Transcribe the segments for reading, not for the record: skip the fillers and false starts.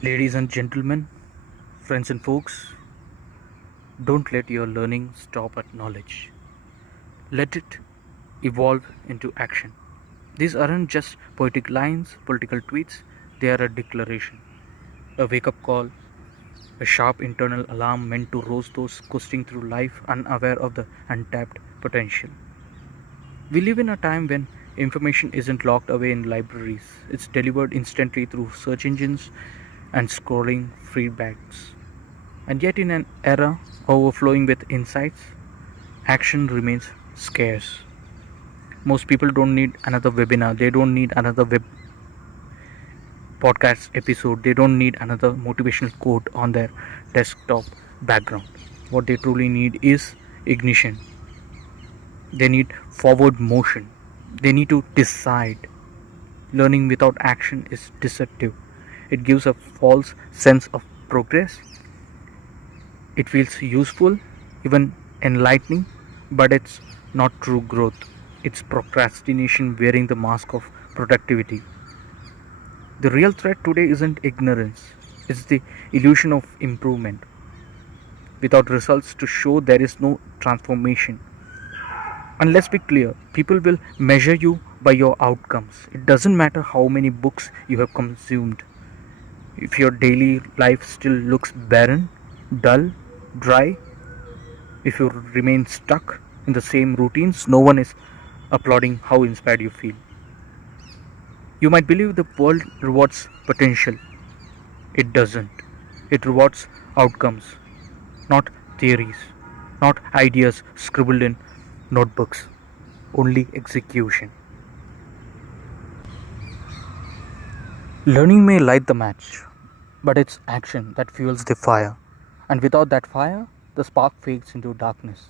Ladies and gentlemen, friends and folks, don't let your learning stop at knowledge. Let it evolve into action. These aren't just poetic lines, political tweets, they are a declaration, a wake up call, a sharp internal alarm meant to rouse those coasting through life unaware of the untapped potential. We live in a time when information isn't locked away in libraries, it's delivered instantly through search engines and scrolling feedbacks. And yet, in an era overflowing with insights, action remains scarce. Most people don't need another webinar, they don't need another web podcast episode, they don't need another motivational quote on their desktop background. What they truly need is ignition. They need forward motion. They need to decide. Learning without action is deceptive. It gives a false sense of progress. It feels useful, even enlightening, but it's not true growth. It's procrastination wearing the mask of productivity. The real threat today isn't ignorance, it's the illusion of improvement. Without results to show, there is no transformation. And let's be clear, people will measure you by your outcomes. It doesn't matter how many books you have consumed. If your daily life still looks barren, dull, dry, if you remain stuck in the same routines, no one is applauding how inspired you feel. You might believe the world rewards potential. It doesn't. It rewards outcomes, not theories, not ideas scribbled in notebooks, only execution. Learning may light the match, but it's action that fuels the fire. And without that fire, the spark fades into darkness.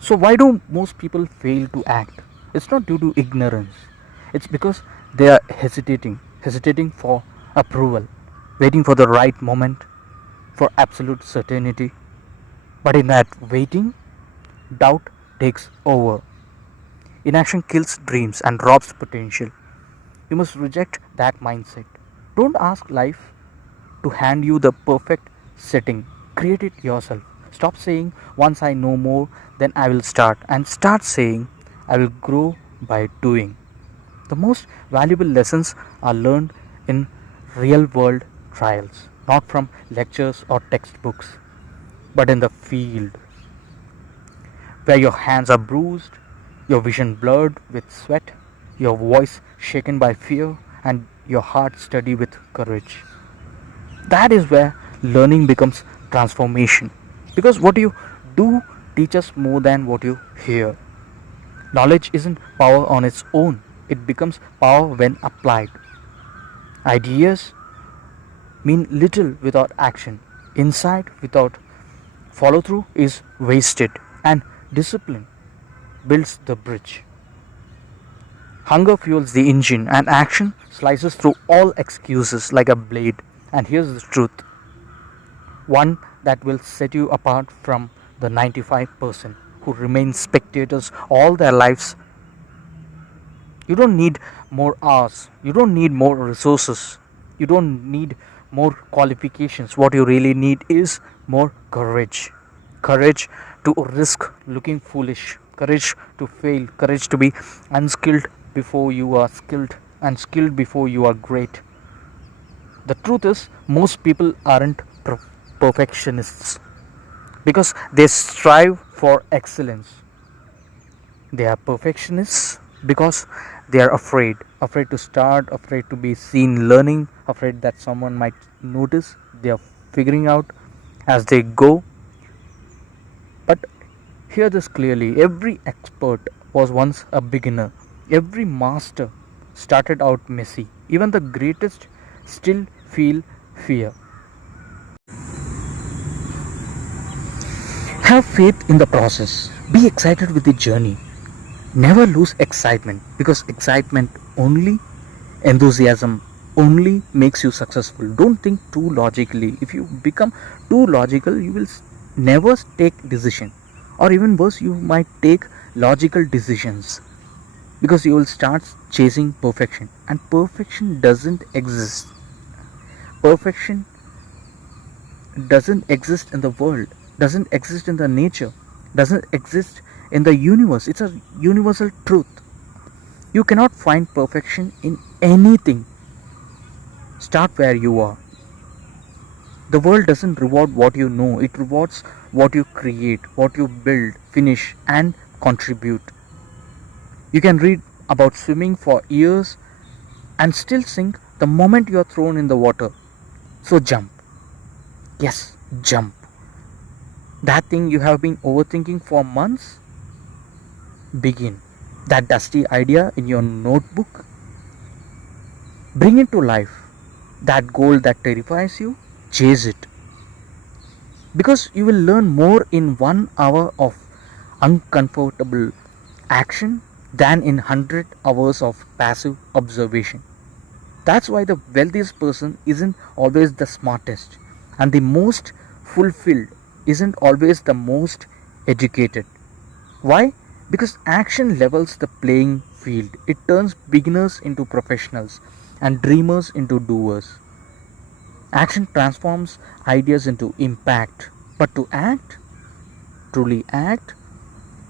So, why do most people fail to act? It's not due to ignorance, it's because they are hesitating for approval, waiting for the right moment, for absolute certainty. But in that waiting, doubt takes over. Inaction kills dreams and robs potential. You must reject that mindset. Don't ask life to hand you the perfect setting. Create it yourself. Stop saying, once I know more, then I will start. And start saying, I will grow by doing. The most valuable lessons are learned in real world trials, not from lectures or textbooks, but in the field, where your hands are bruised, your vision blurred with sweat, your voice shaken by fear, and your heart steady with courage. That is where learning becomes transformation. Because what you do teaches more than what you hear. Knowledge isn't power on its own, it becomes power when applied. Ideas mean little without action. Insight without follow through is wasted, and discipline builds the bridge. Hunger fuels the engine, and action slices through all excuses like a blade. And here's the truth, one that will set you apart from the 95% who remain spectators all their lives. You don't need more hours, you don't need more resources, you don't need more qualifications. What you really need is more courage. Courage to risk looking foolish, courage to fail, courage to be unskilled before you are skilled, and skilled before you are great. The truth is, most people aren't perfectionists because they strive for excellence. They are perfectionists because they are afraid to start, afraid to be seen learning, afraid that someone might notice they are figuring out as they go. But hear this clearly, every expert was once a beginner, every master started out messy, even the greatest still feel fear. Have faith in the process, be excited with the journey. Never lose excitement, because excitement only, enthusiasm only makes you successful. Don't think too logically. If you become too logical, you will never take decision, or even worse, you might take logical decisions, because you will start chasing perfection, and perfection doesn't exist. Perfection doesn't exist in the world, doesn't exist in the nature, doesn't exist in the universe. It's a universal truth. You cannot find perfection in anything. Start where you are. The world doesn't reward what you know, it rewards what you create, what you build, finish, and contribute. You can read about swimming for years and still sink the moment you are thrown in the water. So jump. Yes, jump. That thing you have been overthinking for months, begin. That dusty idea in your notebook, bring it to life. That goal that terrifies you, chase it. Because you will learn more in 1 hour of uncomfortable action than in 100 hours of passive observation. That's why the wealthiest person isn't always the smartest, and the most fulfilled isn't always the most educated. Why? Because action levels the playing field. It turns beginners into professionals and dreamers into doers. Action transforms ideas into impact. But to act, truly act,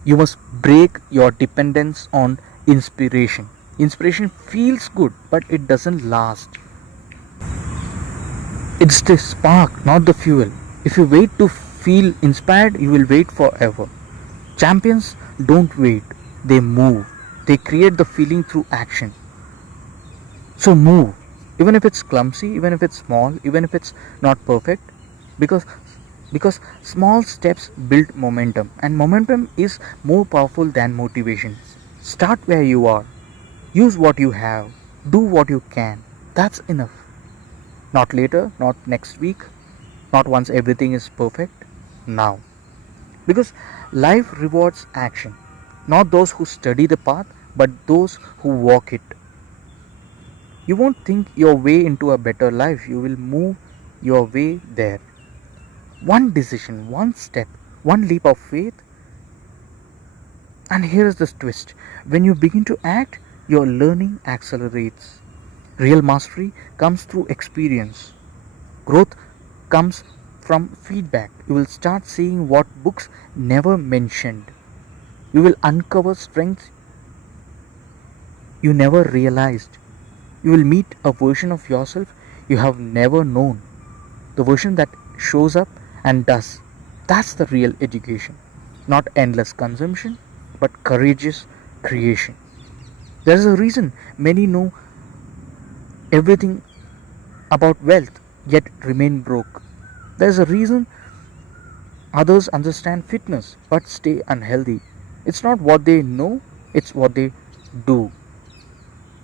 you must break your dependence on inspiration. Inspiration feels good, but it doesn't last. It's the spark, not the fuel. If you wait to feel inspired, you will wait forever. Champions don't wait, they move. They create the feeling through action. So move, even if it's clumsy, even if it's small, even if it's not perfect, because small steps build momentum, and momentum is more powerful than motivation. Start where you are. Use what you have. Do what you can. That's enough. Not later, not next week, not once everything is perfect. Now. Because life rewards action. Not those who study the path, but those who walk it. You won't think your way into a better life. You will move your way there. One decision, one step, one leap of faith. And here is the twist. When you begin to act, your learning accelerates. Real mastery comes through experience. Growth comes from feedback. You will start seeing what books never mentioned. You will uncover strengths you never realized. You will meet a version of yourself you have never known. The version that shows up and does. That's the real education. Not endless consumption, but courageous creation. There is a reason many know everything about wealth yet remain broke. There is a reason others understand fitness but stay unhealthy. It's not what they know, it's what they do.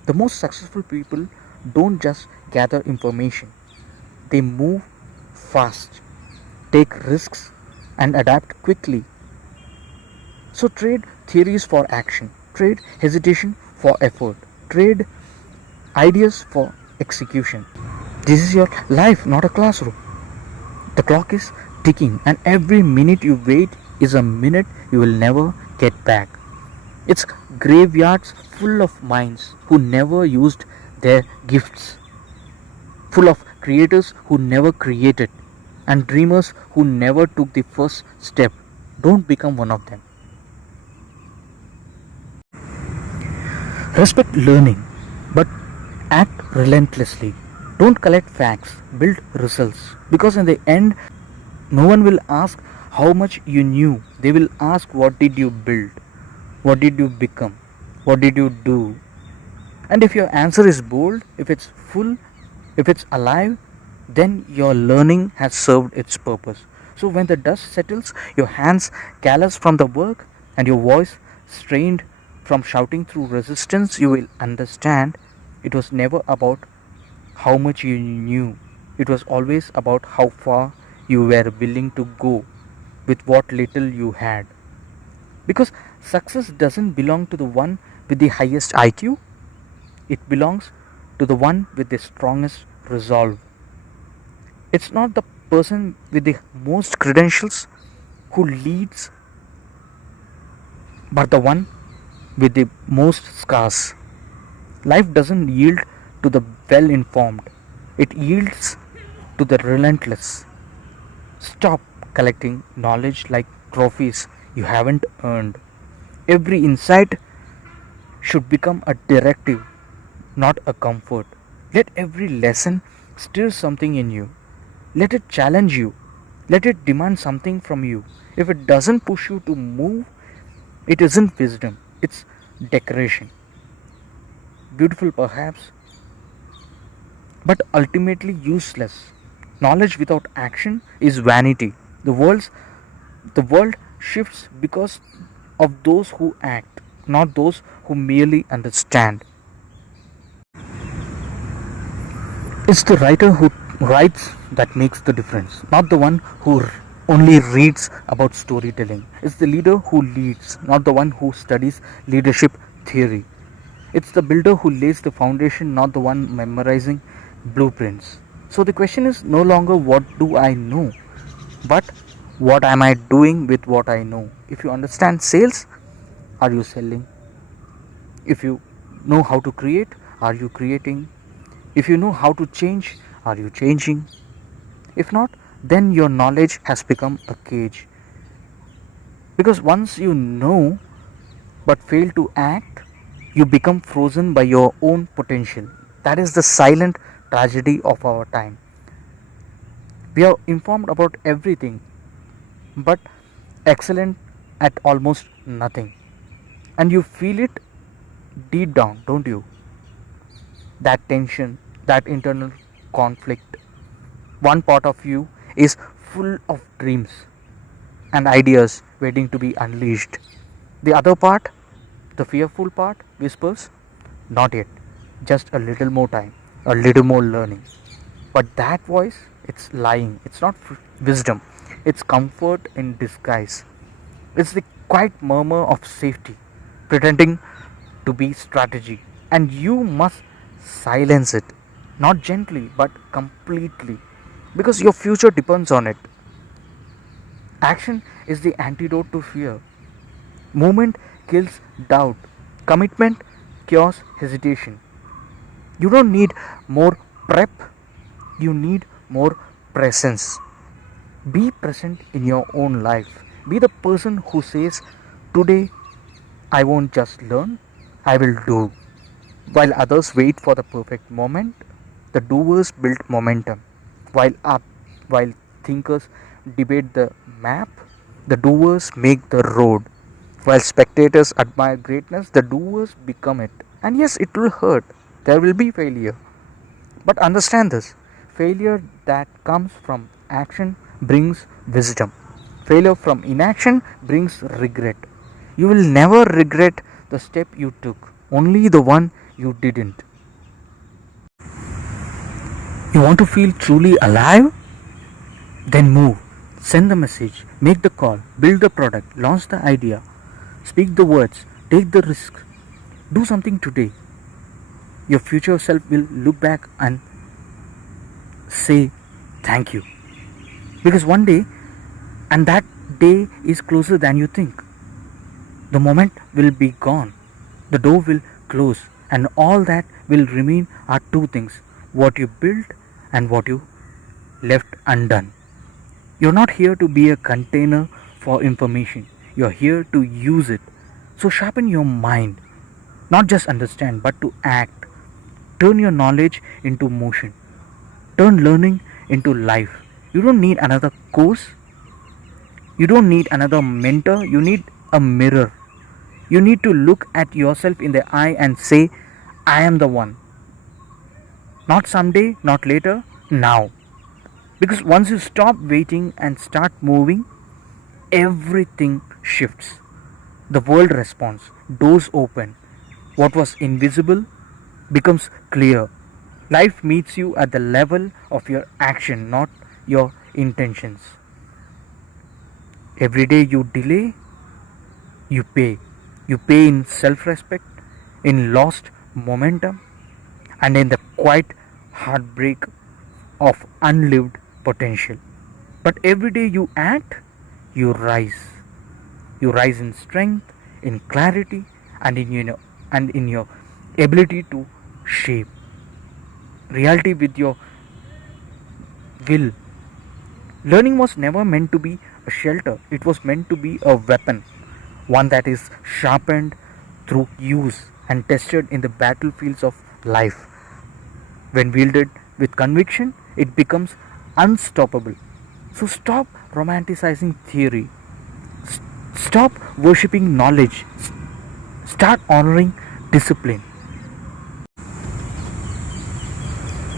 The most successful people don't just gather information, they move fast, take risks, and adapt quickly. So trade theories for action, trade hesitation for effort, trade ideas for execution. This is your life, not a classroom. The clock is ticking, and every minute you wait is a minute you will never get back. It's graveyards full of minds who never used their gifts, full of creators who never created, and dreamers who never took the first step. Don't become one of them. Respect learning, but act relentlessly. Don't collect facts, build results. Because in the end, no one will ask how much you knew. They will ask, what did you build? What did you become? What did you do? And if your answer is bold, if it's full, if it's alive, then your learning has served its purpose. So when the dust settles, your hands callous from the work, and your voice strained from shouting through resistance, you will understand it was never about how much you knew. It was always about how far you were willing to go with what little you had. Because success doesn't belong to the one with the highest IQ, it belongs to the one with the strongest resolve. It's not the person with the most credentials who leads, but the one with the most scars. Life doesn't yield to the well informed, it yields to the relentless. Stop collecting knowledge like trophies you haven't earned. Every insight should become a directive, not a comfort. Let every lesson stir something in you. Let it challenge you. Let it demand something from you. If it doesn't push you to move, it isn't wisdom, it's decoration. Beautiful perhaps, but ultimately useless. Knowledge without action is vanity. The world shifts because of those who act, not those who merely understand. It's the writer who writes that makes the difference, not the one who only reads about storytelling. It's the leader who leads, not the one who studies leadership theory. It's the builder who lays the foundation, not the one memorizing blueprints. So the question is no longer what do I know, but what am I doing with what I know? If you understand sales, are you selling? If you know how to create, are you creating? If you know how to change, are you changing? If not, then your knowledge has become a cage. Because once you know but fail to act, you become frozen by your own potential. That is the silent tragedy of our time. We are informed about everything but excellent at almost nothing. And you feel it deep down, don't you? That tension, that internal conflict. One part of you is full of dreams and ideas waiting to be unleashed. The other part, the fearful part, whispers, not yet, just a little more time, a little more learning. But that voice, it's lying. It's not wisdom, it's comfort in disguise. It's the quiet murmur of safety, pretending to be strategy. And you must silence it, not gently, but completely, because your future depends on it. Action is the antidote to fear. Movement kills doubt. Commitment cures hesitation. You don't need more prep, you need more presence. Be present in your own life. Be the person who says, today I won't just learn, I will do. While others wait for the perfect moment, the doers build momentum. While thinkers debate the map, the doers make the road. While spectators admire greatness, the doers become it. And yes, it will hurt. There will be failure. But understand this, failure that comes from action brings wisdom. Failure from inaction brings regret. You will never regret the step you took, only the one you didn't. You want to feel truly alive? Then move. Send the message, make the call, build the product, launch the idea, speak the words, take the risk. Do something today. Your future self will look back and say thank you. Because one day, and that day is closer than you think, the moment will be gone, the door will close, and all that will remain are two things: what you built and what you left undone. You're not here to be a container for information, you're here to use it. So sharpen your mind, not just understand, but to act. Turn your knowledge into motion, turn learning into life. You don't need another course, you don't need another mentor, you need a mirror. You need to look at yourself in the eye and say, I am the one. Not someday, not later, now. Because once you stop waiting and start moving, everything shifts. The world responds, doors open. What was invisible becomes clear. Life meets you at the level of your action, not your intentions. Every day you delay, you pay. You pay in self respect, in lost momentum, and in the quiet heartbreak of unlived potential. But every day you act, you rise. You rise in strength, in clarity, and in your ability to shape reality with your will. Learning was never meant to be a shelter, it was meant to be a weapon, one that is sharpened through use and tested in the battlefields of life. When wielded with conviction, it becomes unstoppable. So stop romanticizing theory, stop worshipping knowledge, start honoring discipline,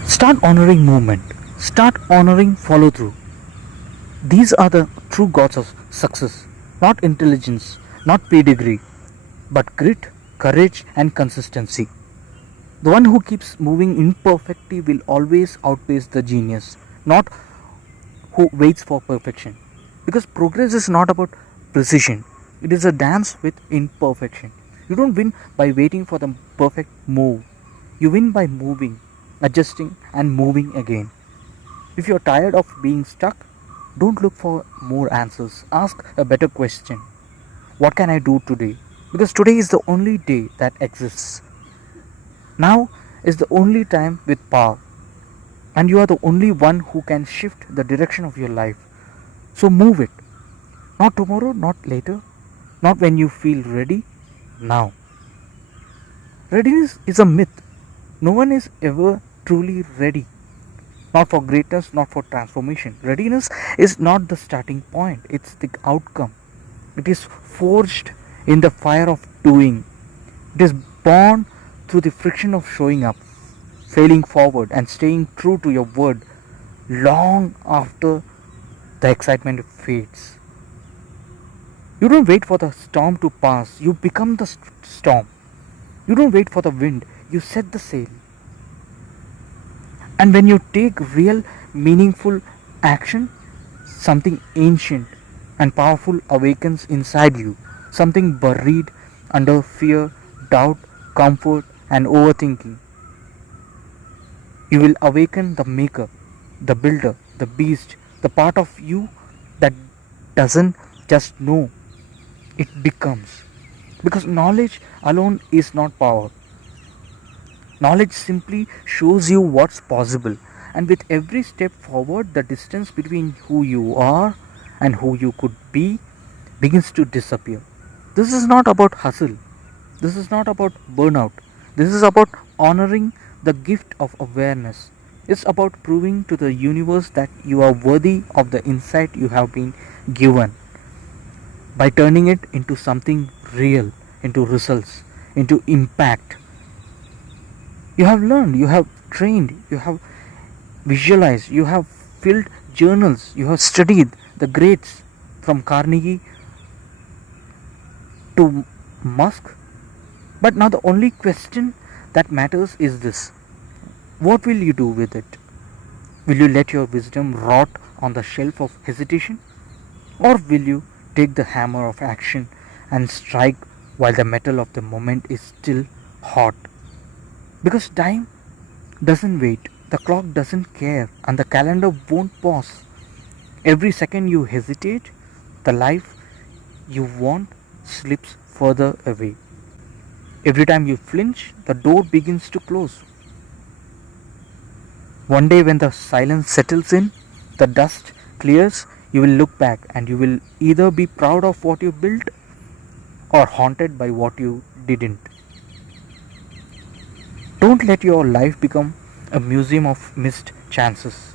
start honoring movement, start honoring follow through. These are the true gods of success, not intelligence, not pedigree, but grit, courage, and consistency. The one who keeps moving imperfectly will always outpace the genius, not who waits for perfection. Because progress is not about precision, it is a dance with imperfection. You don't win by waiting for the perfect move, you win by moving, adjusting, and moving again. If you're tired of being stuck, don't look for more answers. Ask a better question. What can I do today? Because today is the only day that exists. Now is the only time with power. And you are the only one who can shift the direction of your life. So move it. Not tomorrow, not later, not when you feel ready, now. Readiness is a myth. No one is ever truly ready. Not for greatness, not for transformation. Readiness is not the starting point, it's the outcome. It is forged in the fire of doing. It is born through the friction of showing up, failing forward, and staying true to your word long after the excitement fades. You don't wait for the storm to pass, you become the storm. You don't wait for the wind, you set the sail. And when you take real, meaningful action, something ancient and powerful awakens inside you. Something buried under fear, doubt, comfort, and overthinking. You will awaken the maker, the builder, the beast, the part of you that doesn't just know, it becomes. Because knowledge alone is not power. Knowledge simply shows you what's possible, and with every step forward, the distance between who you are and who you could be begins to disappear. This is not about hustle, this is not about burnout, this is about honoring the gift of awareness. It's about proving to the universe that you are worthy of the insight you have been given by turning it into something real, into results, into impact. You have learned, you have trained, you have visualized, you have filled journals, you have studied the greats from Carnegie to Musk. But now the only question that matters is this: what will you do with it? Will you let your wisdom rot on the shelf of hesitation? Or will you take the hammer of action and strike while the metal of the moment is still hot? Because time doesn't wait, the clock doesn't care, and the calendar won't pause. Every second you hesitate, the life you want slips further away. Every time you flinch, the door begins to close. One day, when the silence settles in, the dust clears, you will look back and you will either be proud of what you built or haunted by what you didn't. Don't let your life become a museum of missed chances.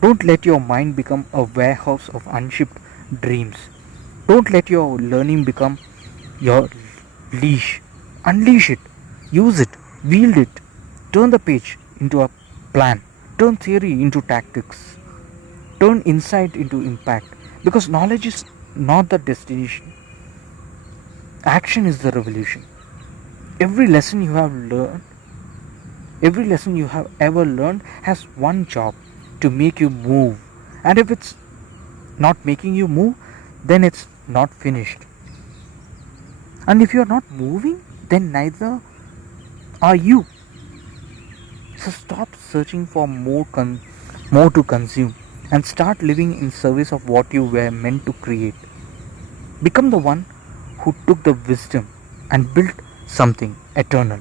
Don't let your mind become a warehouse of unshipped dreams. Don't let your learning become your leash. Unleash it, use it, wield it. Turn the page into a plan. Turn theory into tactics. Turn insight into impact. Because knowledge is not the destination, action is the revolution. Every lesson you have learned, every lesson you have ever learned has one job: to make you move. And if it's not making you move, then it's not finished. And if you're not moving, then neither are you. So stop searching for more to consume and start living in service of what you were meant to create. Become the one who took the wisdom and built something eternal.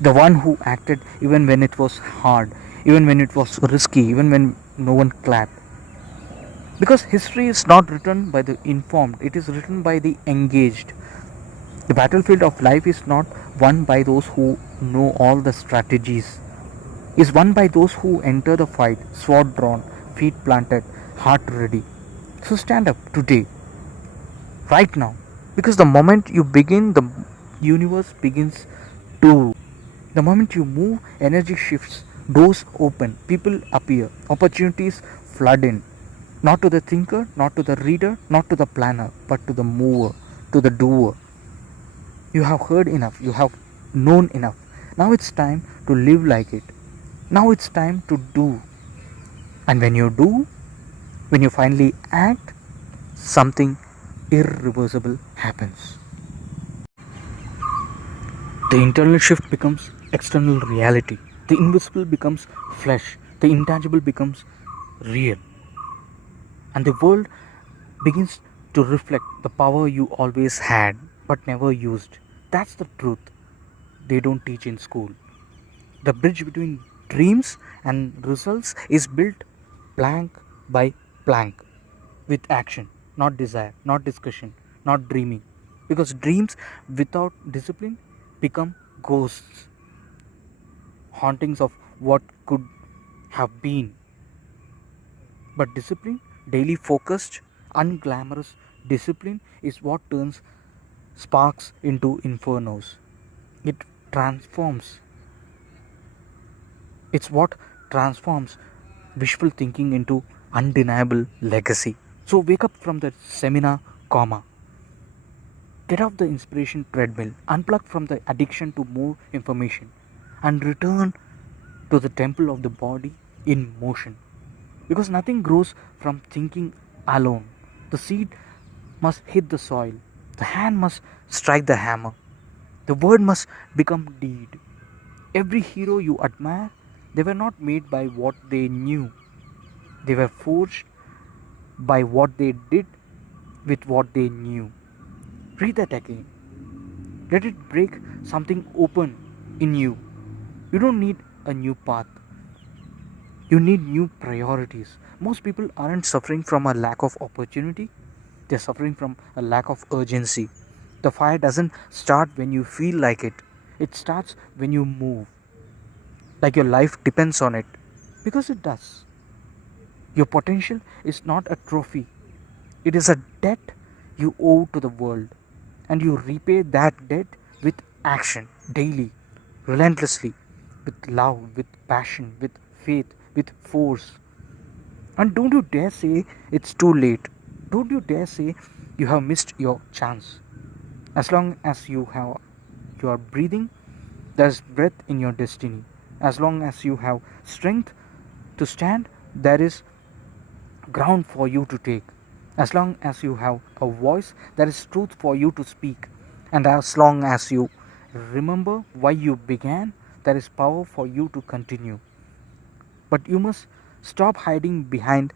The one who acted even when it was hard, even when it was risky, even when no one clapped. Because history is not written by the informed, it is written by the engaged. The battlefield of life is not won by those who know all the strategies. It is won by those who enter the fight, sword drawn, feet planted, heart ready. So stand up today, right now. Because the moment you begin, the universe begins too. The moment you move, energy shifts, doors open, people appear, opportunities flood in. Not to the thinker, not to the reader, not to the planner, but to the mover, to the doer. You have heard enough, you have known enough. Now it's time to live like it. Now it's time to do. And when you do, when you finally act, something irreversible happens. The internal shift becomes external reality. The invisible becomes flesh. The intangible becomes real. And the world begins to reflect the power you always had but never used. That's the truth they don't teach in school. The bridge between dreams and results is built plank by plank with action, not desire, not discussion, not dreaming. Because dreams without discipline become ghosts, hauntings of what could have been. But discipline, daily focused, unglamorous discipline, is what turns sparks into infernos. It transforms. It's what transforms wishful thinking into undeniable legacy. So wake up from the seminar coma. Get off the inspiration treadmill. Unplug from the addiction to more information. And return to the temple of the body in motion. Because nothing grows from thinking alone. The seed must hit the soil. The hand must strike the hammer. The word must become deed. Every hero you admire, they were not made by what they knew. They were forged by what they did with what they knew. Read that again. Let it break something open in you. You don't need a new path. You need new priorities. Most people aren't suffering from a lack of opportunity, they're suffering from a lack of urgency. The fire doesn't start when you feel like it starts when you move. Like your life depends on it. Because it does. Your potential is not a trophy, it is a debt you owe to the world. And you repay that debt with action, daily, relentlessly, with love, with passion, with faith, with force. And don't you dare say it's too late. Don't you dare say you have missed your chance. As long as you are breathing, there's breath in your destiny. As long as you have strength to stand, there is ground for you to take. As long as you have a voice, there is truth for you to speak. And as long as you remember why you began, there is power for you to continue. But you must stop hiding behind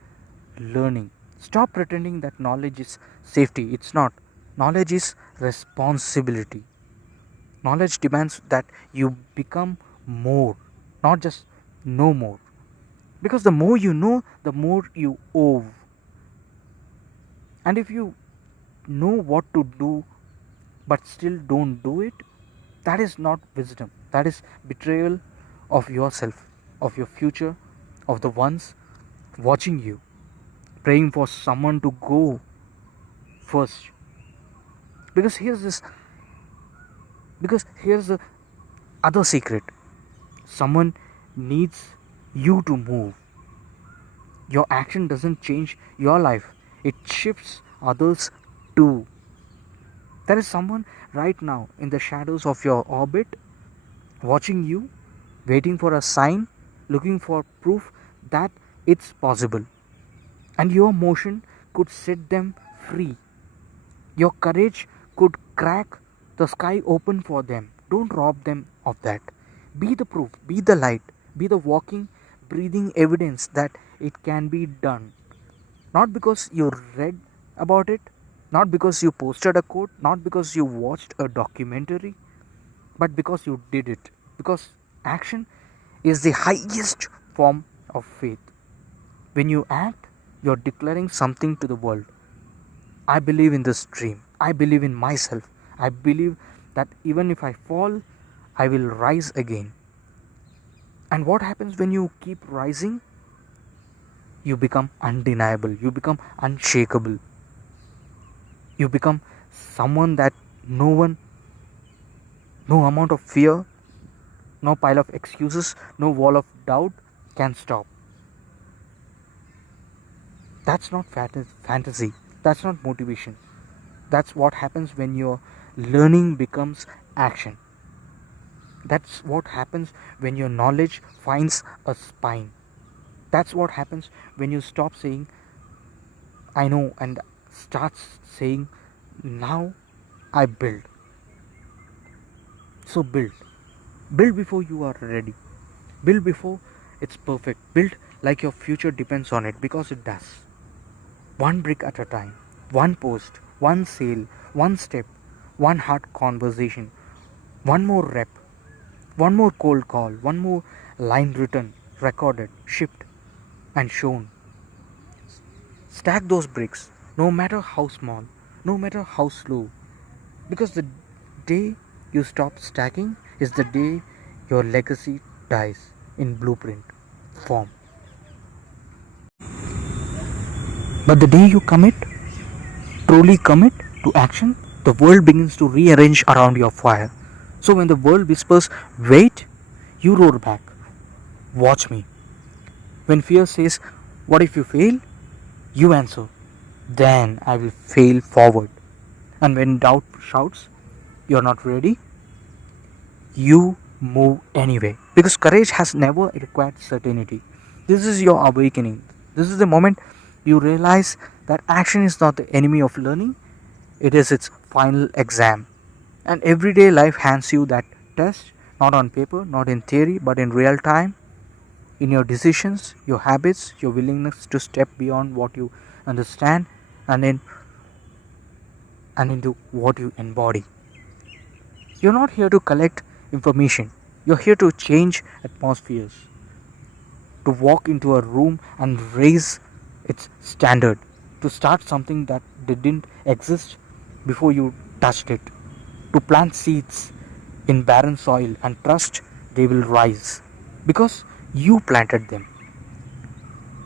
learning. Stop pretending that knowledge is safety. It's not. Knowledge is responsibility. Knowledge demands that you become more, not just know more. Because the more you know, the more you owe. And if you know what to do but still don't do it, that is not wisdom. That is betrayal of yourself, of your future, of the ones watching you, praying for someone to go first. Because here's the other secret. Someone needs you to move. Your action doesn't change your life, it shifts others too. There is someone right now in the shadows of your orbit, watching you, waiting for a sign, looking for proof that it's possible. And your motion could set them free. Your courage could crack the sky open for them. Don't rob them of that. Be the proof, be the light, be the walking, breathing evidence that it can be done. Not because you read about it, not because you posted a quote, not because you watched a documentary, but because you did it. Because action is the highest form of faith. When you act, you're declaring something to the world. I believe in this dream. I believe in myself. I believe that even if I fall, I will rise again. And what happens when you keep rising? You become undeniable. You become unshakable. You become someone that no one, no amount of fear, no pile of excuses, no wall of doubt can stop. That's not fantasy. That's not motivation. That's what happens when your learning becomes action. That's what happens when your knowledge finds a spine. That's what happens when you stop saying, I know, and starts saying, now I build. So build. Build before you are ready. Build before it's perfect. Build like your future depends on it, because it does. One brick at a time. One post. One sale. One step. One hard conversation. One more rep. One more cold call. One more line written, recorded, shipped, and shown. Stack those bricks, no matter how small, no matter how slow. Because the day you stop stacking is the day your legacy dies in blueprint form. But the day you commit, truly commit to action, the world begins to rearrange around your fire. So when the world whispers, wait, you roar back, watch me. When fear says, what if you fail? You answer, then I will fail forward. And when doubt shouts, you're not ready, you move anyway. Because courage has never required certainty. This is your awakening. This is the moment you realize that action is not the enemy of learning, it is its final exam. And everyday life hands you that test, not on paper, not in theory, but in real time, in your decisions, your habits, your willingness to step beyond what you understand and into what you embody. You're not here to collect information. You're here to change atmospheres, to walk into a room and raise its standard, to start something that didn't exist before you touched it, to plant seeds in barren soil and trust they will rise because you planted them.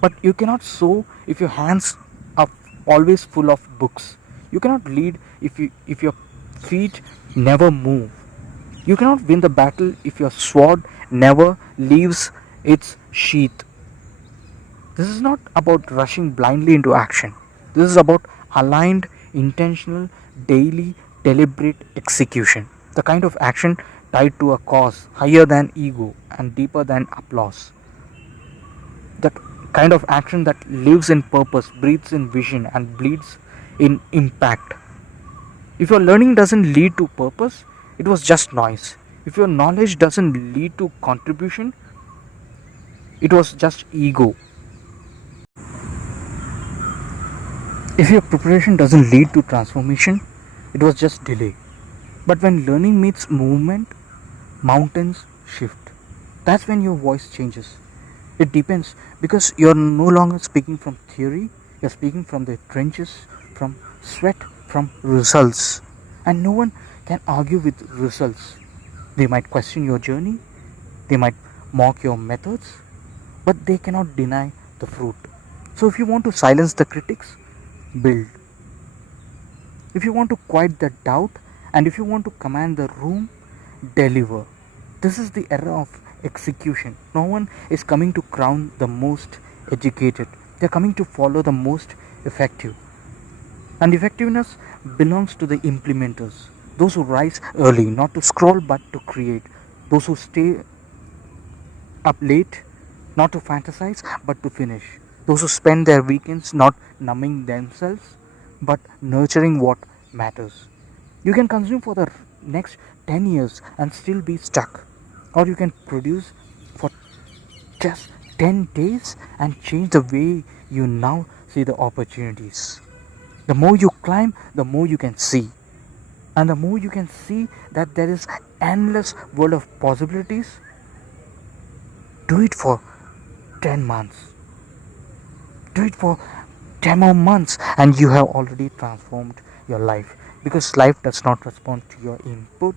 But you cannot sow if your hands are always full of books. You cannot lead if your feet never move. You cannot win the battle if your sword never leaves its sheath. This is not about rushing blindly into action. This is about aligned, intentional, daily, deliberate execution. The kind of action tied to a cause higher than ego and deeper than applause. That kind of action that lives in purpose, breathes in vision, and bleeds in impact. If your learning doesn't lead to purpose, it was just noise. If your knowledge doesn't lead to contribution, it was just ego. If your preparation doesn't lead to transformation, it was just delay. But when learning meets movement, mountains shift. That's when your voice changes. It depends because you're no longer speaking from theory, you're speaking from the trenches, from sweat, from results. And no one can argue with results. They might question your journey, they might mock your methods, but they cannot deny the fruit. So if you want to silence the critics, build. If you want to quiet the doubt, and if you want to command the room, deliver. This is the era of execution. No one is coming to crown the most educated. They are coming to follow the most effective. And effectiveness belongs to the implementers. Those who rise early, not to scroll but to create. Those who stay up late, not to fantasize but to finish. Those who spend their weekends not numbing themselves but nurturing what matters. You can consume for the next 10 years and still be stuck, or you can produce for just 10 days and change the way you now see the opportunities. The more you climb, the more you can see, and the more you can see that there is endless world of possibilities. Do it for 10 months, do it for 10 more months, and you have already transformed your life. Because life does not respond to your input,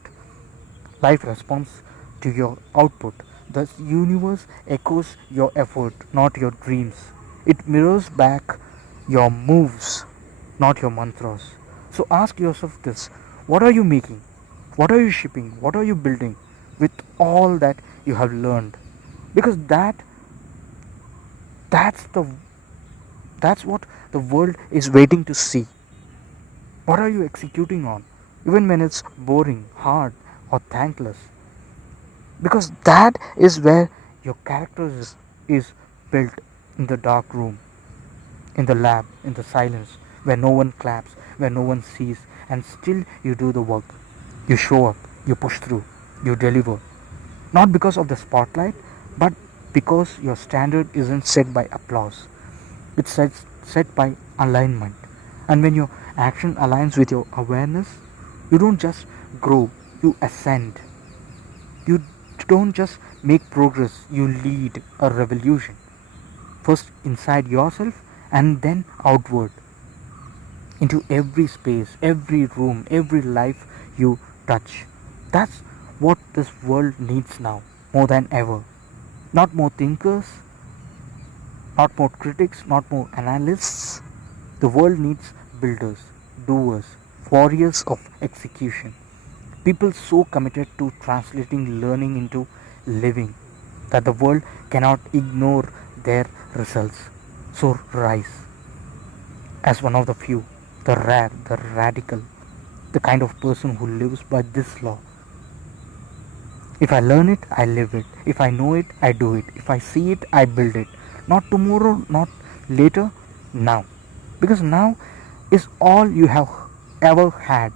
life responds to your output. The universe echoes your effort, not your dreams. It mirrors back your moves, not your mantras. So ask yourself this: what are you making? What are you shipping? What are you building with all that you have learned? Because that's the that's what the world is waiting to see. What are you executing on? Even when it's boring, hard, or thankless. Because that is where your character is built, in the dark room, in the lab, in the silence, where no one claps, where no one sees, and still you do the work. You show up, you push through, you deliver. Not because of the spotlight, but because your standard isn't set by applause. It's set by alignment. And when your action aligns with your awareness, you don't just grow, you ascend. You don't just make progress, you lead a revolution. First inside yourself and then outward, into every space, every room, every life you touch. That's what this world needs now, more than ever. Not more thinkers, not more critics, not more analysts. The world needs builders, doers, warriors of execution. People so committed to translating learning into living that the world cannot ignore their results. So rise as one of the few, the rare, the radical, the kind of person who lives by this law. If I learn it, I live it. If I know it, I do it. If I see it, I build it. Not tomorrow, not later, now. Because now is all you have ever had.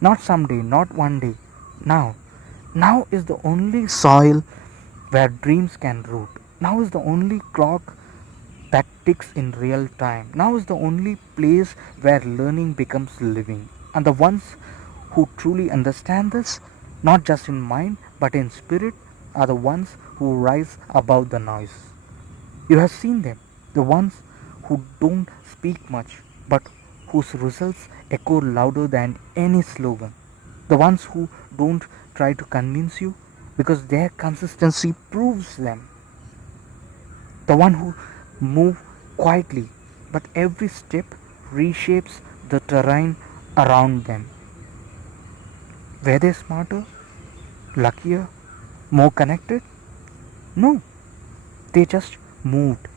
Not someday, not one day. Now. Now is the only soil where dreams can root. Now is the only clock that ticks in real time. Now is the only place where learning becomes living. And the ones who truly understand this, not just in mind but in spirit, are the ones who rise above the noise. You have seen them, the ones who don't speak much but whose results echo louder than any slogan. The ones who don't try to convince you because their consistency proves them. The one who move quietly but every step reshapes the terrain around them. Were they smarter, luckier, more connected? No, they just moved.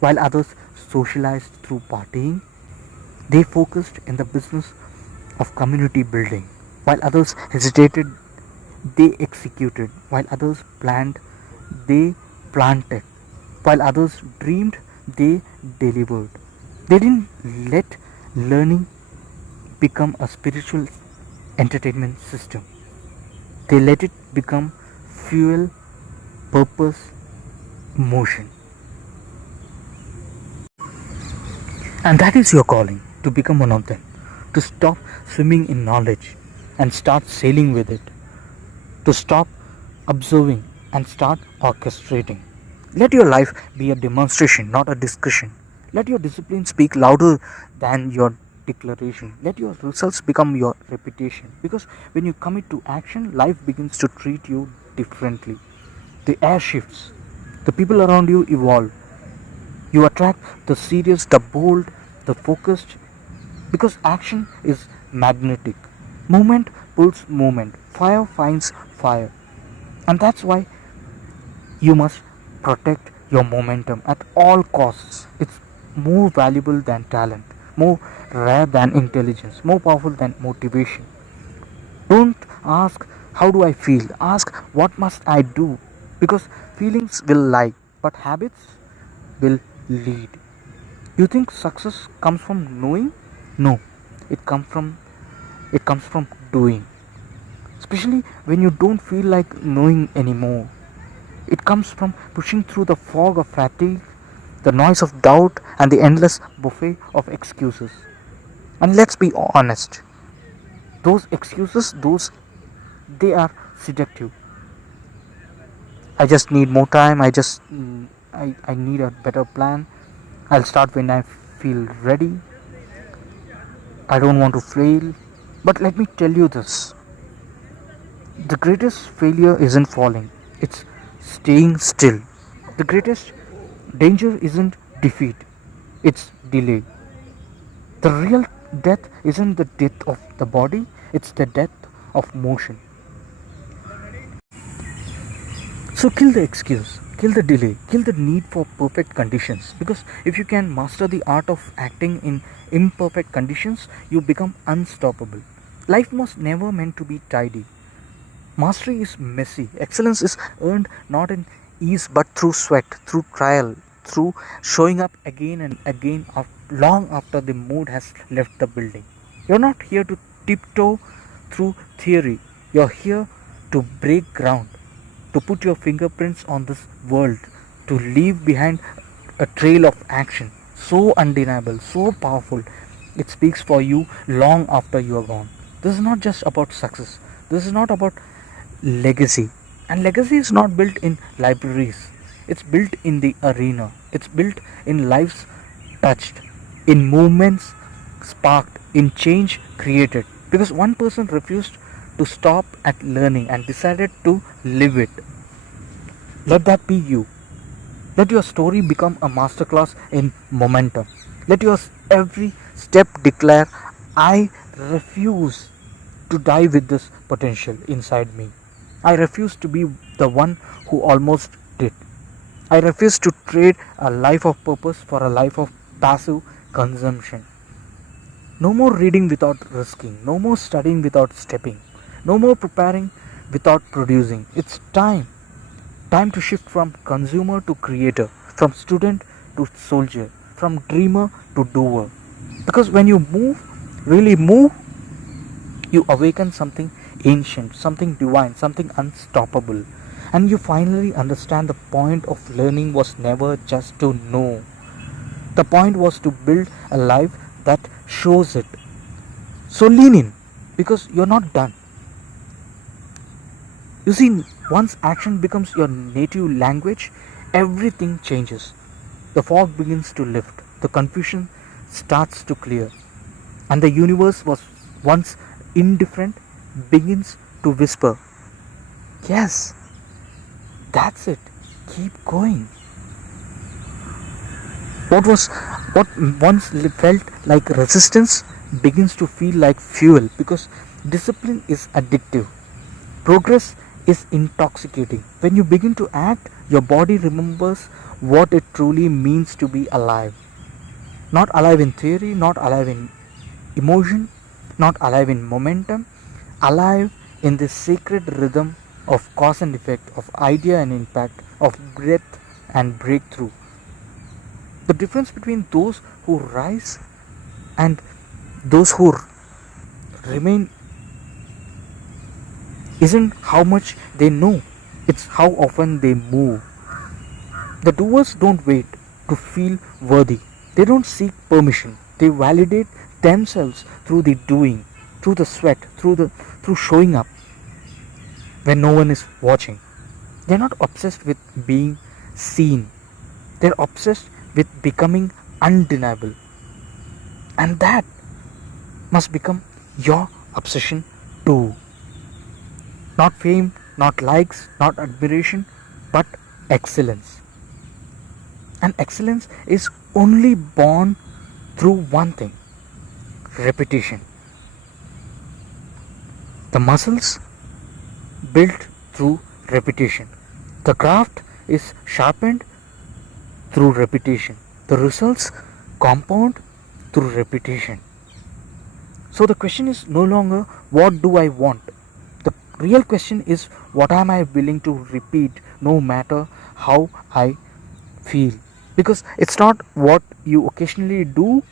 While others socialized through partying, they focused in the business of community building. While others hesitated, they executed. While others planned, they planted. While others dreamed, they delivered. They didn't let learning become a spiritual entertainment system. They let it become fuel, purpose, motion. And that is your calling, to become one of them. To stop swimming in knowledge and start sailing with it. To stop observing and start orchestrating. Let your life be a demonstration, not a discussion. Let your discipline speak louder than your declaration. Let your results become your reputation. Because when you commit to action, life begins to treat you differently. The air shifts. The people around you evolve. You attract the serious, the bold, the focused. Because action is magnetic. Movement pulls movement. Fire finds fire. And that's why you must protect your momentum at all costs. It's more valuable than talent, more rare than intelligence, more powerful than motivation. Don't ask how do I feel, ask what must I do, because feelings will lie but habits will lead. You think success comes from knowing? No, it comes from doing. Especially when you don't feel like knowing anymore. It comes from pushing through the fog of fatigue, the noise of doubt, and the endless buffet of excuses. And let's be honest, those excuses, they are seductive. I just need more time. I need a better plan. I'll start when I feel ready. I don't want to fail. But let me tell you this, the greatest failure isn't falling, it's staying still. The greatest danger isn't defeat, it's delay. The real death isn't the death of the body, it's the death of motion. So kill the excuse, kill the delay, kill the need for perfect conditions. Because if you can master the art of acting in imperfect conditions, you become unstoppable. Life was never meant to be tidy. Mastery is messy. Excellence is earned not in ease but through sweat, through trial, through showing up again and again long after the mood has left the building. You're not here to tiptoe through theory. You're here to break ground, to put your fingerprints on this world, to leave behind a trail of action so undeniable, so powerful, it speaks for you long after you are gone. This is not just about success. This is not about legacy. And legacy is not built in libraries. It's built in the arena. It's built in lives touched, in movements sparked, in change created. Because one person refused to stop at learning and decided to live it. Let that be you. Let your story become a masterclass in momentum. Let your every step declare, I refuse to die with this potential inside me. I refuse to be the one who almost did. I refuse to trade a life of purpose for a life of passive consumption. No more reading without risking. No more studying without stepping. No more preparing without producing. It's time. Time to shift from consumer to creator, from student to soldier, from dreamer to doer. Because when you move, really move, you awaken something ancient, something divine, something unstoppable. And you finally understand the point of learning was never just to know. The point was to build a life that shows it. So lean in, because you're not done. You see, once action becomes your native language, everything changes. The fog begins to lift, the confusion starts to clear, and the universe was once indifferent begins to whisper, yes, that's it, keep going. What once felt like resistance begins to feel like fuel, because discipline is addictive. Progress is intoxicating. When you begin to act, your body remembers what it truly means to be alive. Not alive in theory, not alive in emotion, not alive in momentum, alive in the sacred rhythm of cause and effect, of idea and impact, of breath and breakthrough. The difference between those who rise and those who remain isn't how much they know, it's how often they move. The doers don't wait to feel worthy. They don't seek permission. They validate themselves through the doing, through the sweat, through showing up when no one is watching. They're not obsessed with being seen. They're obsessed with becoming undeniable. And that must become your obsession too. Not fame, not likes, not admiration, but excellence. And excellence is only born through one thing: repetition. The muscles built through repetition. The craft is sharpened through repetition. The results compound through repetition. So the question is no longer what do I want? The real question is what am I willing to repeat no matter how I feel? Because it's not what you occasionally do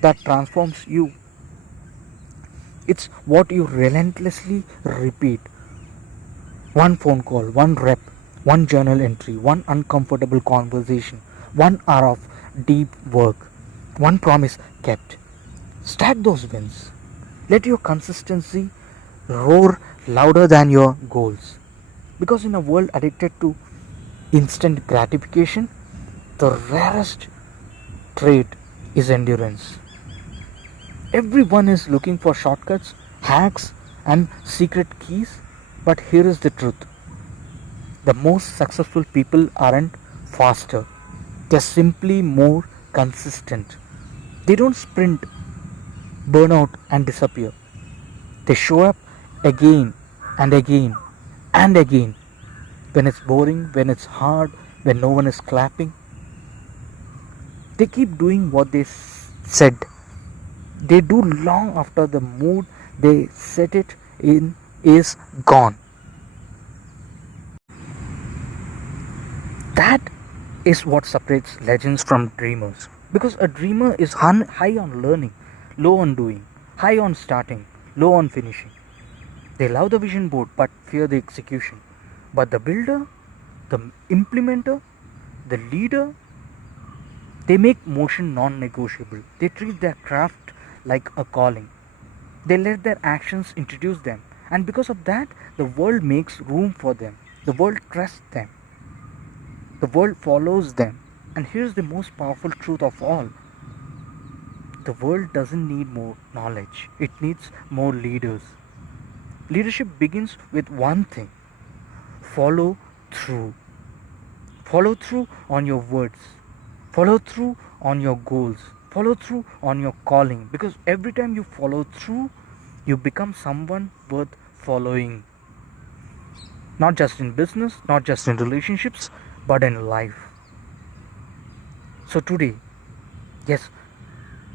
that transforms you. It's what you relentlessly repeat. One phone call, one rep, one journal entry, one uncomfortable conversation, 1 hour of deep work, one promise kept. Stack those wins. Let your consistency roar louder than your goals. Because in a world addicted to instant gratification, The rarest trait is endurance. Everyone is looking for shortcuts, hacks, and secret keys, but here is the truth: the most successful people aren't faster, they're simply more consistent. They don't sprint, burn out, and disappear. They show up again and again and again when it's boring, when it's hard, when no one is clapping. They keep doing what they said they do long after the mood they set it in is gone. That is what separates legends from dreamers. Because a dreamer is high on learning, low on doing, high on starting, low on finishing. They love the vision board but fear the execution. But the builder, the implementer, the leader, they make motion non negotiable. They treat their craft like a calling. They let their actions introduce them. And because of that, the world makes room for them. The world trusts them. The world follows them. And here's the most powerful truth of all: the world doesn't need more knowledge, it needs more leaders. Leadership begins with one thing: follow through. Follow through on your words, follow through on your goals, follow through on your calling. Because every time you follow through, you become someone worth following. Not just in business, not just in relationships, but in life. So today, yes,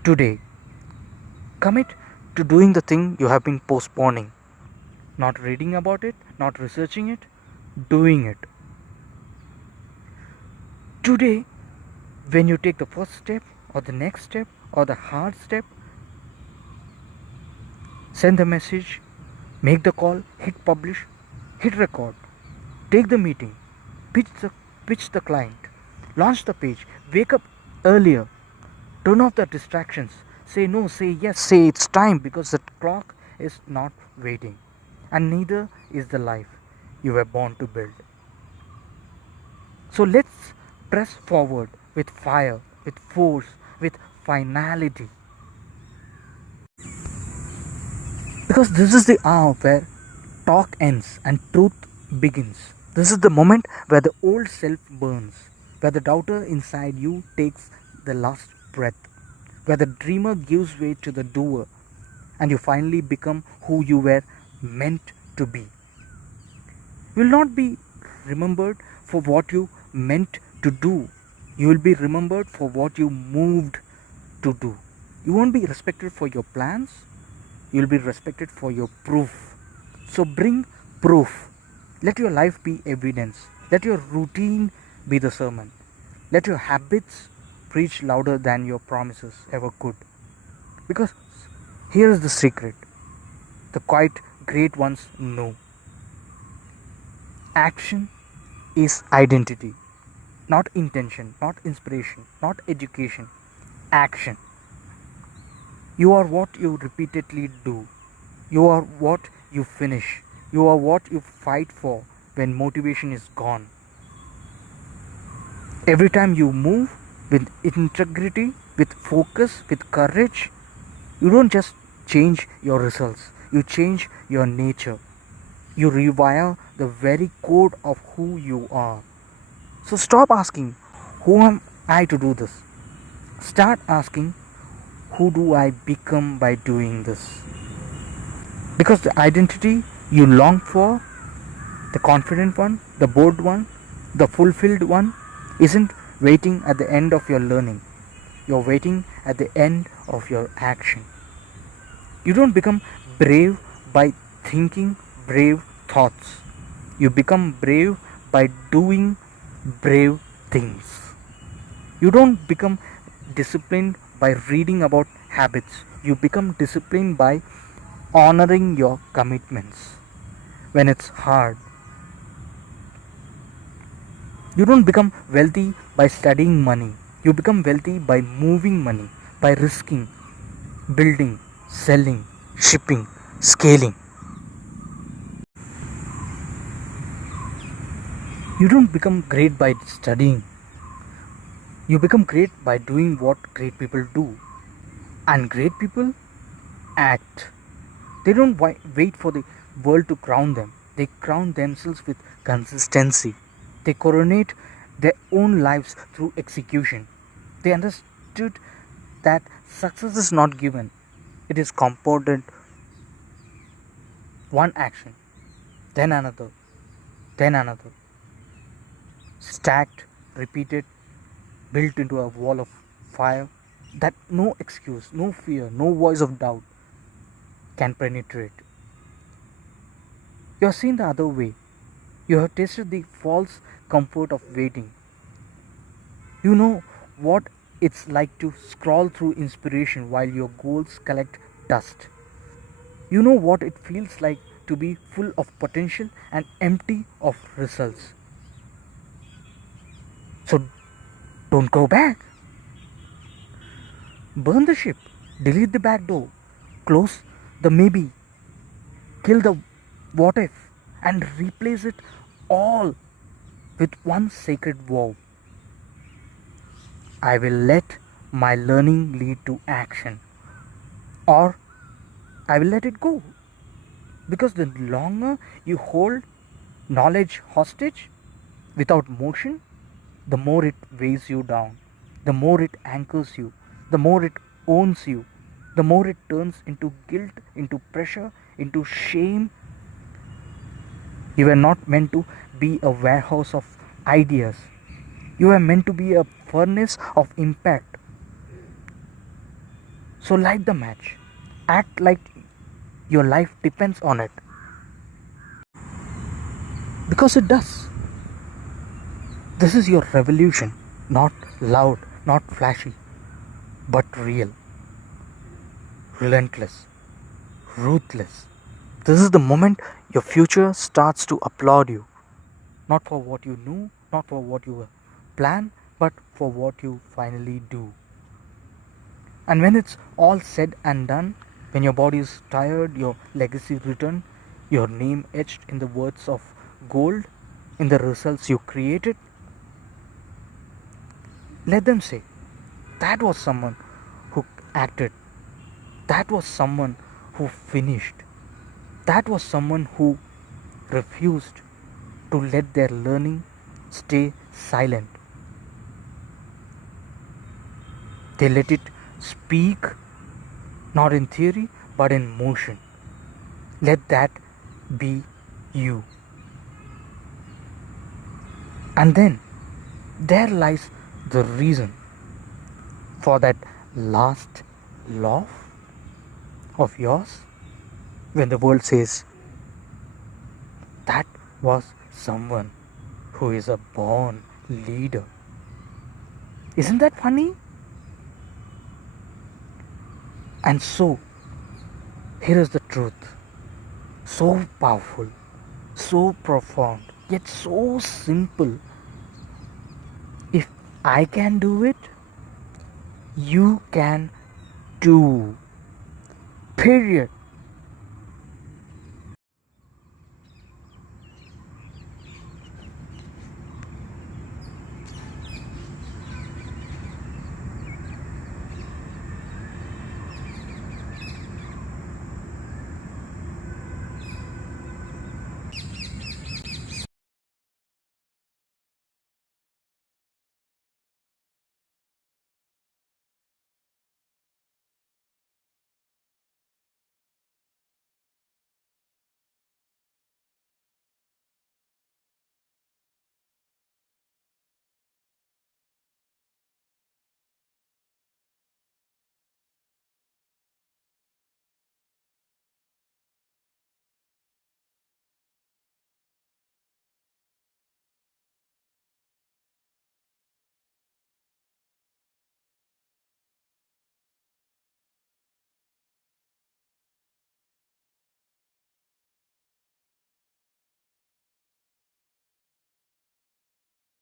today, commit to doing the thing you have been postponing. Not reading about it, not researching it, doing it. Today, when you take the first step, or the next step, or the hard step, send the message, make the call, hit publish, hit record, take the meeting, pitch the client, launch the page, wake up earlier, turn off the distractions, say no, say yes, say it's time, because the clock is not waiting, and neither is the life you were born to build. So let's press forward with fire, with force, with finality. Because this is the hour where talk ends and truth begins. This is the moment where the old self burns, where the doubter inside you takes the last breath, where the dreamer gives way to the doer, and you finally become who you were meant to be. You will not be remembered for what you meant to do. You will be remembered for what you moved to do. You won't be respected for your plans. You will be respected for your proof. So bring proof. Let your life be evidence. Let your routine be the sermon. Let your habits preach louder than your promises ever could. Because here is the secret. The quite great ones know. Action is identity. Not intention, not inspiration, not education. Action. You are what you repeatedly do. You are what you finish. You are what you fight for when motivation is gone. Every time you move with integrity, with focus, with courage, you don't just change your results, you change your nature. You rewire the very code of who you are. So stop asking, who am I to do this? Start asking, who do I become by doing this? Because the identity you long for, the confident one, the bold one, the fulfilled one, isn't waiting at the end of your learning. You're waiting at the end of your action. You don't become brave by thinking brave thoughts. You become brave by doing brave things. You don't become disciplined by reading about habits. You become disciplined by honoring your commitments when it's hard. You don't become wealthy by studying money. You become wealthy by moving money, by risking, building, selling, shipping, scaling. You don't become great by studying. You become great by doing what great people do. And great people act. They don't wait for the world to crown them. They crown themselves with consistency. They coronate their own lives through execution. They understood that success is not given, it is compounded, one action, then another, then another, stacked, repeated, built into a wall of fire that no excuse, no fear, no voice of doubt can penetrate. You have seen the other way. You have tasted the false comfort of waiting. You know what it's like to scroll through inspiration while your goals collect dust. You know what it feels like to be full of potential and empty of results. So don't go back. Burn the ship, delete the back door, close the maybe, kill the what if, and replace it all with one sacred vow. I will let my learning lead to action, or I will let it go. Because the longer you hold knowledge hostage without motion, the more it weighs you down, the more it anchors you, the more it owns you, the more it turns into guilt, into pressure, into shame. You were not meant to be a warehouse of ideas. You are meant to be a furnace of impact. So light the match. Act like your life depends on it. Because it does. This is your revolution. Not loud, not flashy, but real. Relentless. Ruthless. This is the moment your future starts to applaud you. Not for what you knew, not for what you planned, but for what you finally do. And when it's all said and done, when your body is tired, your legacy written, your name etched in the words of gold, in the results you created, let them say, that was someone who acted. That was someone who finished. That was someone who refused to let their learning stay silent. They let it speak, not in theory, but in motion. Let that be you. And then there lies the reason for that last laugh of yours when the world says, that was someone who is a born leader. Isn't that funny? And so, here is the truth. So powerful, so profound, yet so simple. If I can do it, you can too. Period.